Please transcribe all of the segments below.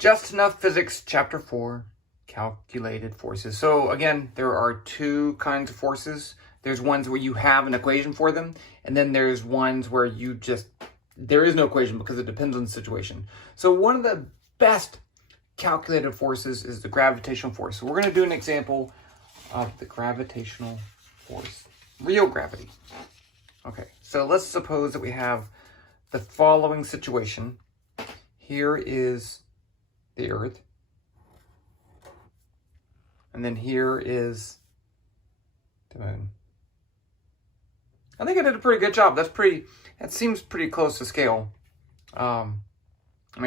Just Enough Physics, Chapter 4, Calculated Forces. So again, there are two kinds of forces. There's ones where you have an equation for them, and then there's ones where there is no equation because it depends on the situation. So one of the best calculated forces is the gravitational force. So we're going to do an example of the gravitational force, real gravity. Okay, so let's suppose that we have the following situation. Here is the Earth. And then here is the Moon. I think I did a pretty good job. That seems pretty close to scale. I'm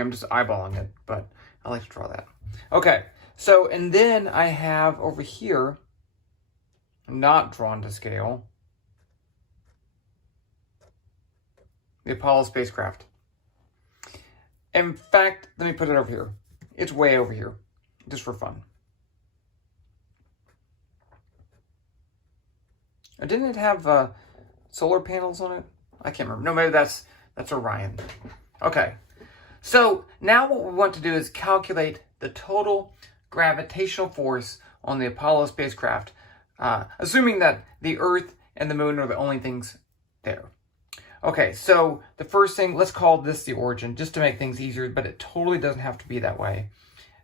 just eyeballing it, but I like to draw that. Okay, so, and then I have over here, not drawn to scale, the Apollo spacecraft. In fact, let me put it over here. It's way over here, just for fun. Didn't it have solar panels on it? I can't remember. No, maybe that's Orion. Okay, so now what we want to do is calculate the total gravitational force on the Apollo spacecraft, assuming that the Earth and the Moon are the only things there. Okay, so the first thing, let's call this the origin, just to make things easier, but it totally doesn't have to be that way.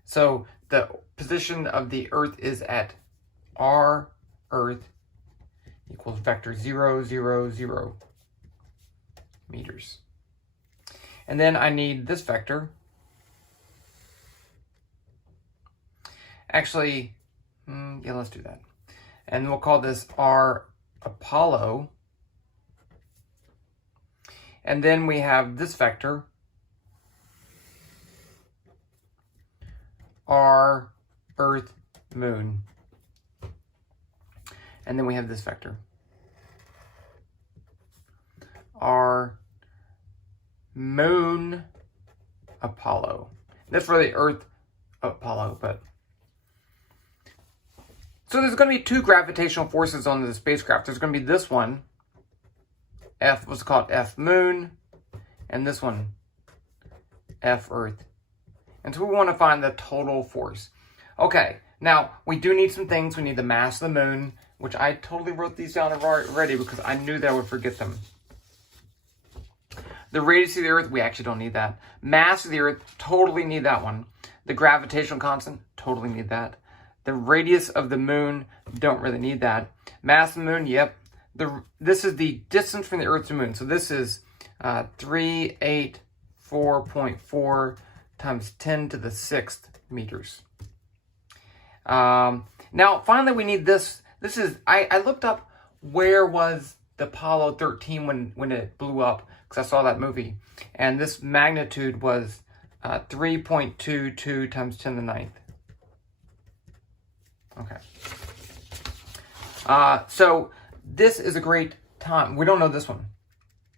So the position of the Earth is at R Earth equals vector 0, 0, 0 meters. And then I need this vector. Actually, yeah, let's do that. And we'll call this R Apollo. And then we have this vector, R Earth Moon. And then we have this vector, R Moon Apollo. That's really Earth Apollo, but... So there's going to be two gravitational forces on the spacecraft. There's going to be this one, what's called F Moon, and this one, F Earth. And so we want to find the total force. Okay, now we do need some things. We need the mass of the Moon, which I totally wrote these down already because I knew that I would forget them. The radius of the Earth, we actually don't need that. Mass of the Earth, totally need that one. The gravitational constant, totally need that. The radius of the Moon, don't really need that. Mass of the Moon, yep. This is the distance from the Earth to the Moon. So this is 384.4 times 10 to the 6th meters. Now, finally, we need this. This is, I looked up where was the Apollo 13 when it blew up, because I saw that movie. And this magnitude was 3.22 times 10 to the 9th. Okay. So this is a great time. We don't know this one.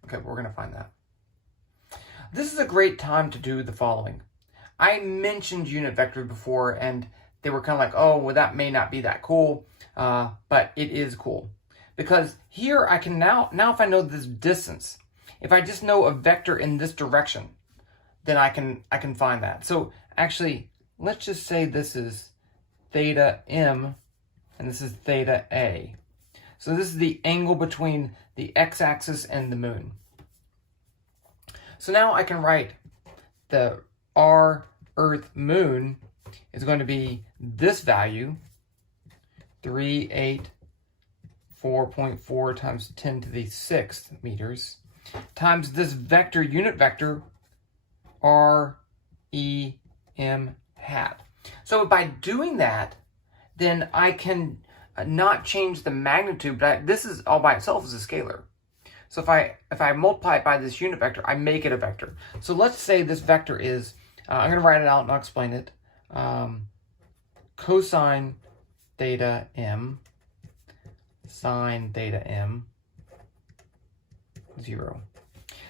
Okay, we're going to find that. This is a great time to do the following. I mentioned unit vectors before, and they were kind of like, oh, well, that may not be that cool, but it is cool. Because here I can now if I know this distance, if I just know a vector in this direction, then I can find that. So actually, let's just say this is theta m, and this is theta a. So this is the angle between the x-axis and the Moon. So now I can write the R Earth Moon is going to be this value, 384.4 times 10 to the 6th meters, times this vector, unit vector, R E M hat. So by doing that, then I can not change the magnitude, but this is all by itself as a scalar. So if I multiply it by this unit vector, I make it a vector. So let's say this vector is, I'm going to write it out and I'll explain it. Cosine theta m, sine theta m, 0.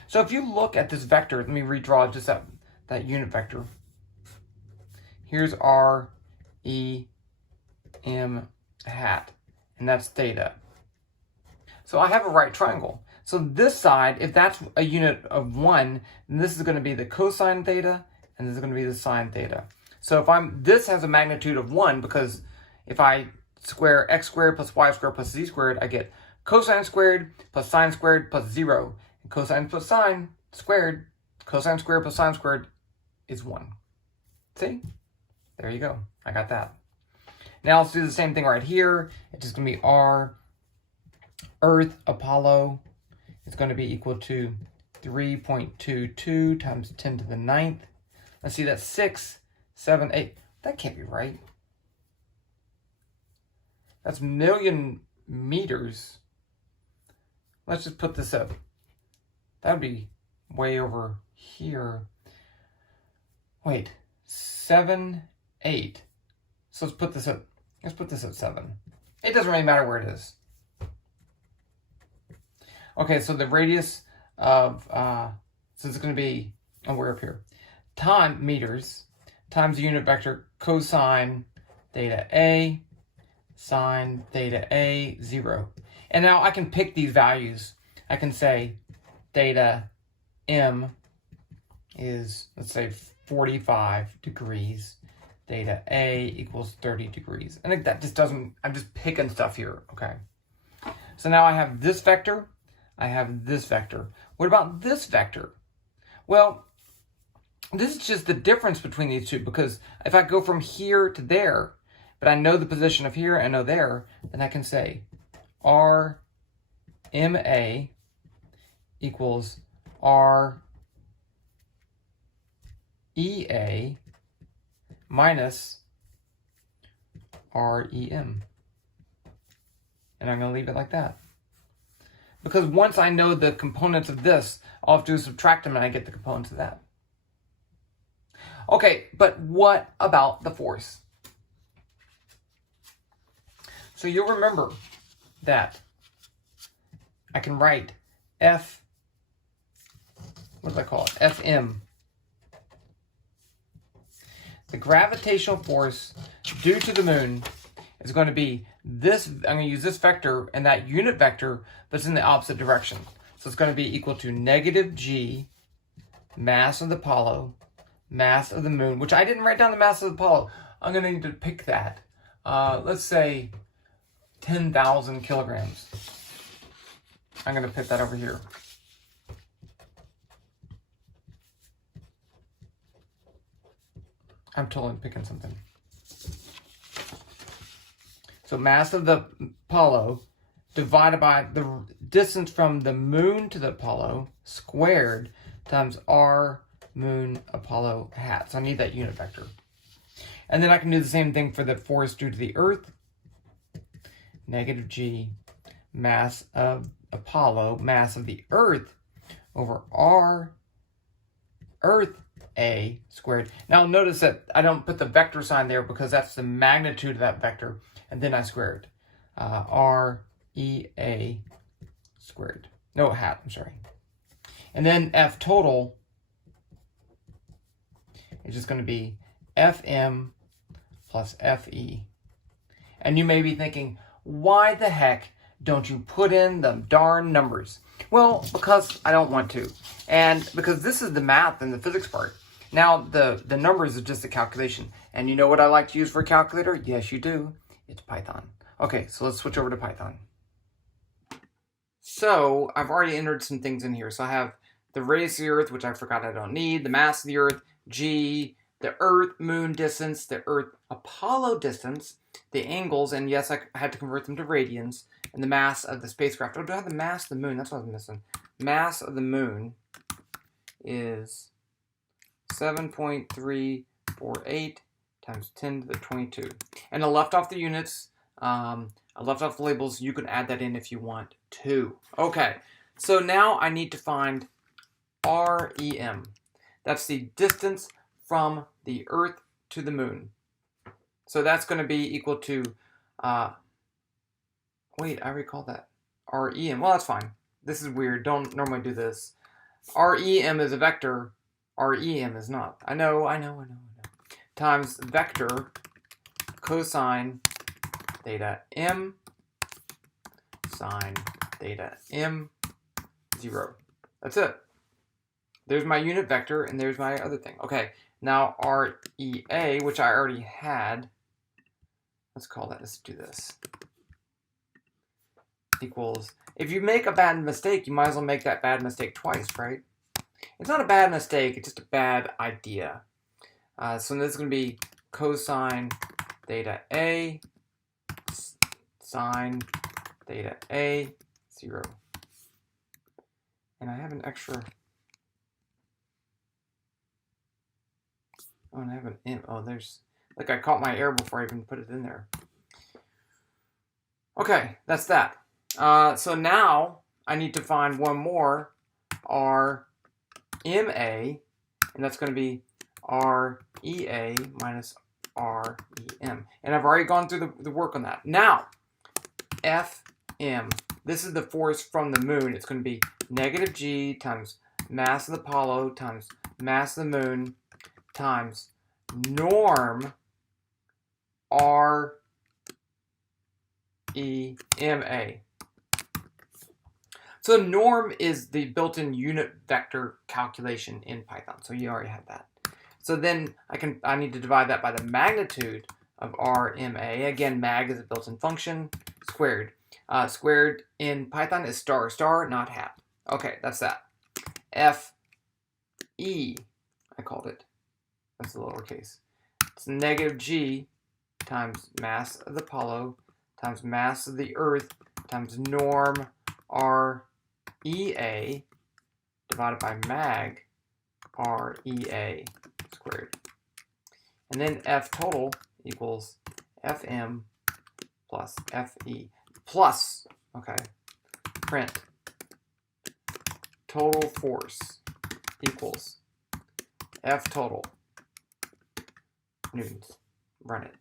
So if you look at this vector, let me redraw just that unit vector. Here's R, E, M hat, and that's theta. So I have a right triangle. So this side, if that's a unit of 1, then this is going to be the cosine theta, and this is going to be the sine theta. So if this has a magnitude of 1, because if I square x squared plus y squared plus z squared, I get cosine squared plus sine squared plus 0. And cosine plus sine squared, cosine squared plus sine squared is 1. See? There you go. I got that. Now let's do the same thing right here. It's just going to be r Earth Apollo is going to be equal to 3.22 times 10 to the 9th. Let's see, that's 6, 7, 8. That can't be right. That's million meters. Let's just put this up. That would be way over here. Wait, 7, 8. So let's put this at 7. It doesn't really matter where it is. Okay, so the radius of, so it's going to be, oh, we're up here. Time meters times the unit vector cosine theta A, sine theta A, 0. And now I can pick these values. I can say theta M is, let's say, 45 degrees. Theta A equals 30 degrees. I think that just doesn't, I'm just picking stuff here, okay? So now I have this vector, I have this vector. What about this vector? Well, this is just the difference between these two, because if I go from here to there, but I know the position of here, I know there, then I can say RMA equals REA minus REM. And I'm going to leave it like that. Because once I know the components of this, all I have to do is subtract them and I get the components of that. Okay, but what about the force? So you'll remember that I can write F, what do I call it? FM. The gravitational force due to the moon is going to be this. I'm going to use this vector and that unit vector, but it's in the opposite direction. So it's going to be equal to negative g, mass of the Apollo, mass of the moon, which I didn't write down the mass of the Apollo. I'm going to need to pick that. Let's say 10,000 kilograms. I'm going to put that over here. I'm totally picking something. So mass of the Apollo divided by the distance from the moon to the Apollo squared times r moon Apollo hat. So I need that unit vector. And then I can do the same thing for the force due to the Earth. Negative g mass of Apollo, mass of the Earth over r Earth A squared. Now notice that I don't put the vector sign there because that's the magnitude of that vector, and then I squared. REA squared. No, hat, I'm sorry. And then F total is just going to be FM plus FE. And you may be thinking, why the heck don't you put in the darn numbers? Well, because I don't want to. And because this is the math and the physics part. Now, the numbers are just a calculation. And you know what I like to use for a calculator? Yes, you do. It's Python. Okay, so let's switch over to Python. So, I've already entered some things in here. So, I have the radius of the Earth, which I forgot I don't need, the mass of the Earth, G, the Earth-Moon distance, the Earth-Apollo distance, the angles, and yes, I had to convert them to radians, and the mass of the spacecraft. Oh, do I have the mass of the moon? That's what I was missing. Mass of the moon is 7.348 times 10 to the 22. And I left off the units. I left off the labels. You can add that in if you want to. Okay, so now I need to find REM. That's the distance from the Earth to the moon. So that's going to be equal to, wait, I recall that. REM, well, that's fine. This is weird. Don't normally do this. REM is a vector. REM is not. I know. Times vector cosine theta M sine theta M 0. That's it. there's my unit vector, and there's my other thing. Okay, now REA, which I already had, let's call that, let's do this, equals, if you make a bad mistake, you might as well make that bad mistake twice, right? It's not a bad mistake, it's just a bad idea. So this is going to be cosine theta A, sine theta A, 0. And I have an extra, oh, and I have an M. Oh, there's, like I caught my error before I even put it in there. Okay, that's that. So now I need to find one more RMA, and that's going to be REA minus REM. And I've already gone through the work on that. Now, FM, this is the force from the moon. It's going to be negative G times mass of the Apollo times mass of the moon times norm REMA. So norm is the built-in unit vector calculation in Python. So you already have that. So then I need to divide that by the magnitude of RMA. Again, mag is a built-in function, squared. Squared in Python is star, not half. Okay, that's that. FE, I called it. That's the lowercase. It's negative G times mass of the Apollo times mass of the Earth times norm REA divided by mag REA squared. And then F total equals FM plus FE plus, okay, print total force equals F total newtons. Run it.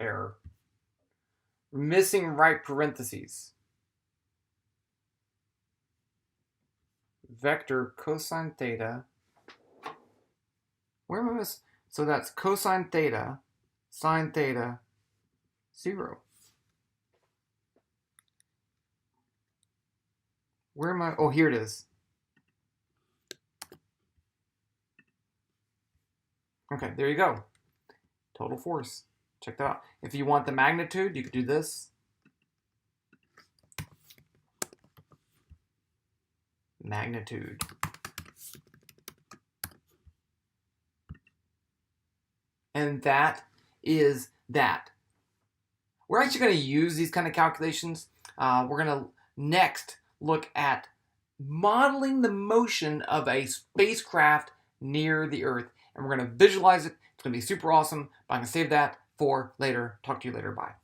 Error. Missing right parentheses. Vector cosine theta. Where am I missing? So that's cosine theta, sine theta, 0. Where am I? Oh, here it is. Okay, there you go. Total force. Check that out. If you want the magnitude, you could do this. Magnitude. And that is that. We're actually going to use these kind of calculations. We're going to next look at modeling the motion of a spacecraft near the Earth. And we're going to visualize it. It's going to be super awesome. But I'm going to save that for later. Talk to you later. Bye.